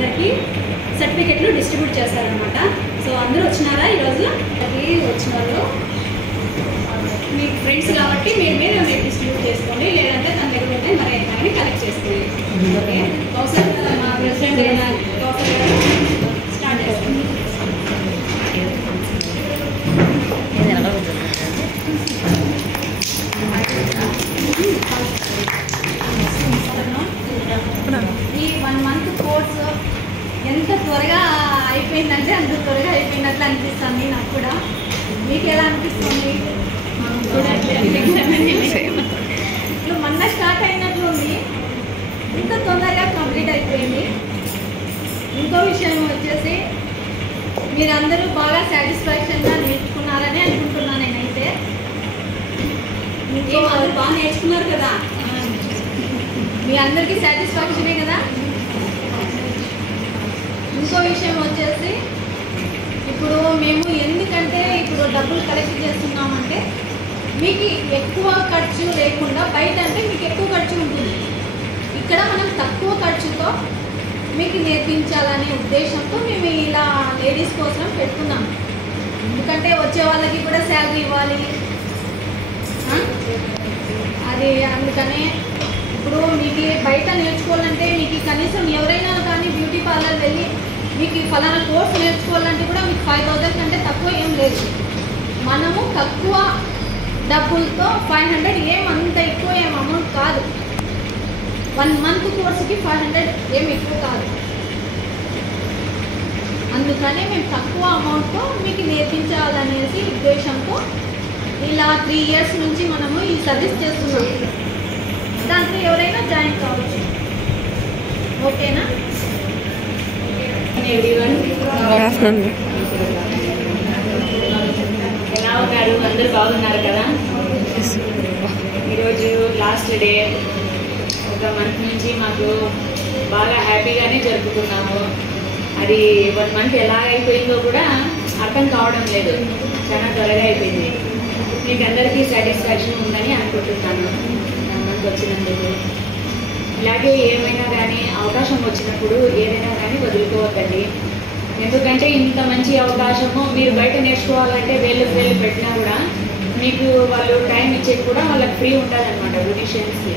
వాళ్ళందరికీ సర్టిఫికెట్లు డిస్ట్రిబ్యూట్ చేస్తారనమాట. సో అందరూ వచ్చినారా ఈరోజు? వచ్చిన వాళ్ళు మీ ఫ్రెండ్స్ కాబట్టి మీరు డిస్ట్రిబ్యూట్ చేసుకోండి, లేదంటే తన దగ్గర ఉంటే మరి కానీ కలెక్ట్ చేసుకోండి. ఓకే, కౌసల్ మా ప్రెసిడెంట్ కౌసల్ గారు స్టార్ట్ చేస్తాం. ఈ 1 మంత్ కోర్స్ ఎంత త్వరగా అయిపోయిందంటే అంత త్వరగా అయిపోయినట్లు అనిపిస్తుంది నాకు కూడా. మీకు ఎలా అనిపిస్తుంది? ఇప్పుడు మొన్న స్టార్ట్ అయినట్లు ఉంది, ఇంత తొందరగా కంప్లీట్ అయిపోయింది. ఇంకో విషయం వచ్చేసి మీరందరూ బాగా సాటిస్ఫాక్షన్గా నేర్చుకున్నారని అనుకుంటున్నాను నేనైతే. ఇంకో వాళ్ళు బాగా నేర్చుకున్నారు కదా, మీ అందరికీ సాటిస్ఫాక్షనే కదా. ఇంకో విషయం వచ్చేసి ఇప్పుడు మేము ఎందుకంటే ఇప్పుడు డబ్బులు కలెక్ట్ చేస్తున్నామంటే మీకు ఎక్కువ ఖర్చు లేకుండా, బయట అంటే మీకు ఎక్కువ ఖర్చు ఉంటుంది, ఇక్కడ మనం తక్కువ ఖర్చుతో మీకు నేర్పించాలనే ఉద్దేశంతో మేము ఇలా లేడీస్ కోసం పెడుతున్నాం. ఎందుకంటే వచ్చే వాళ్ళకి కూడా శాలరీ ఇవ్వాలి, అది అందుకనే ఇప్పుడు మీకు బయట నేర్చుకోవాలంటే మీకు కనీసం ఎవరైనా కానీ బ్యూటీ పార్లర్ వెళ్ళి మీకు ఫలానా కోర్స్ నేర్చుకోవాలంటే కూడా మీకు 5,000 కంటే తక్కువ ఏం లేదు. మనము తక్కువ డబ్బులతో 500 ఏమంత ఎక్కువ ఏం అమౌంట్ కాదు. 1 మంత్ కోర్సుకి 500 ఏం ఎక్కువ కాదు. అందుకనే మేము తక్కువ అమౌంట్తో మీకు నేర్పించాలనేసి ఉద్దేశంతో ఇలా 3 ఇయర్స్ నుంచి మనము ఈ సర్వీస్ చేస్తున్నాం. దాంట్లో ఎవరైనా జాయిన్ కావచ్చు. ఓకేనా? ఎలా ఉన్నారు? అందరూ బాగున్నారు కదా? ఈరోజు లాస్ట్ డే, ఒక మంత్ నుంచి మాకు బాగా హ్యాపీగానే జరుపుకున్నాము. అది 1 మంత్ ఎలా అయిపోయిందో కూడా అర్థం కావడం లేదు, చాలా త్వరగా అయిపోయింది. మీకు అందరికీ సాటిస్ఫాక్షన్ ఉందని అనుకుంటున్నాను 1 మంత్ వచ్చినందుకు. ఇలాగే ఏమైనా కానీ అవకాశం వచ్చినప్పుడు ఏదైనా కానీ వదులుకోవద్దండి. ఎందుకంటే ఇంత మంచి అవకాశము మీరు బయట నేర్చుకోవాలంటే వేలు పెట్టినా కూడా మీకు వాళ్ళు టైం ఇచ్చేది కూడా వాళ్ళకి ఫ్రీ ఉంటుందన్నమాట బ్యూటిషియన్స్కి.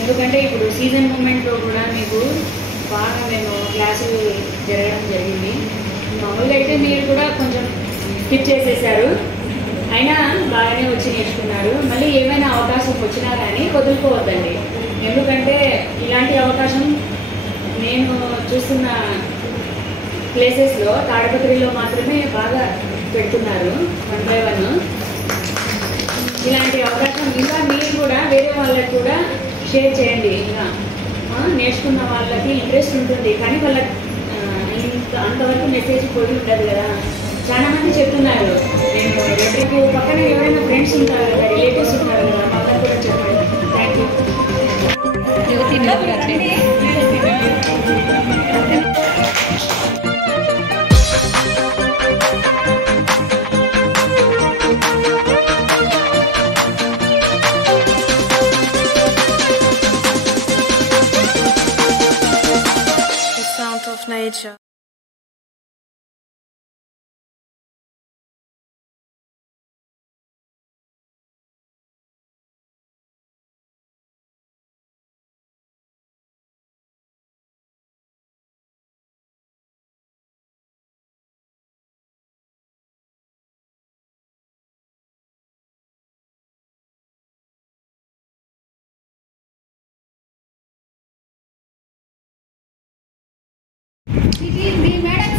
ఎందుకంటే ఇప్పుడు సీజన్ మూమెంట్లో కూడా మీకు బాగా మేము క్లాసులు జరగడం జరిగింది. మామూలుగా అయితే మీరు కూడా కొంచెం స్కిప్ చేసేసారు, అయినా బాగానే వచ్చి నేర్చుకున్నారు. మళ్ళీ ఏమైనా అవకాశం వచ్చినా కానీ వదులుకోవద్దండి. ఎందుకంటే ఇలాంటి అవకాశం నేను చూస్తున్న ప్లేసెస్లో తాడపత్రిలో మాత్రమే బాగా పెడుతున్నారు 1 by 1. ఇలాంటి అవకాశం ఇంకా మీరు కూడా వేరే వాళ్ళకి కూడా షేర్ చేయండి. ఇంకా నేర్చుకున్న వాళ్ళకి ఇంట్రెస్ట్ ఉంటుంది, కానీ వాళ్ళకి అంతవరకు మెసేజ్ పోయి ఉంటుంది కదా. చాలా మంది చెప్తున్నారు, నేను రేపు పక్కన ఎవరైనా ఫ్రెండ్స్ ఉంటారు కదా, రిలేటివ్స్ ఉంటారు కదా, వాళ్ళకి కూడా చెప్పండి. Thank you. Of nature. ఇది మీ మేడం